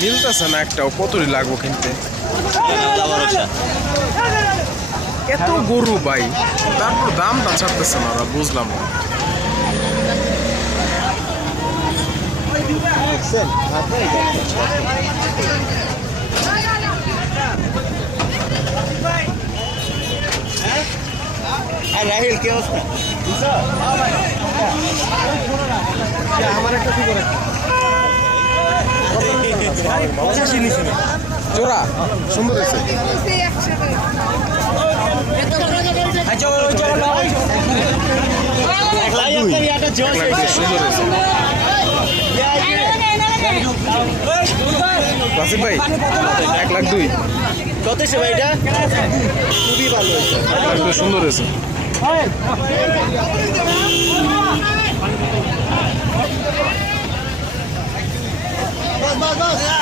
মিলতেছে না একটাও কতই লাগবো কিনতে। এত গরু ভাই তারপর দামটা ছাড়তেছে না ওরা বুঝলাম না রাহিল কে আমার একটা কি করে? পঁচাশি নিছি জোড়া সুন্দর হয়েছে। রাসিফ ভাই, এক লাখ দুই। কত সে ভাই এটা খুবই ভালো হয়েছে এক লাখ দুই সুন্দর হয়েছে। বাস বাস বাস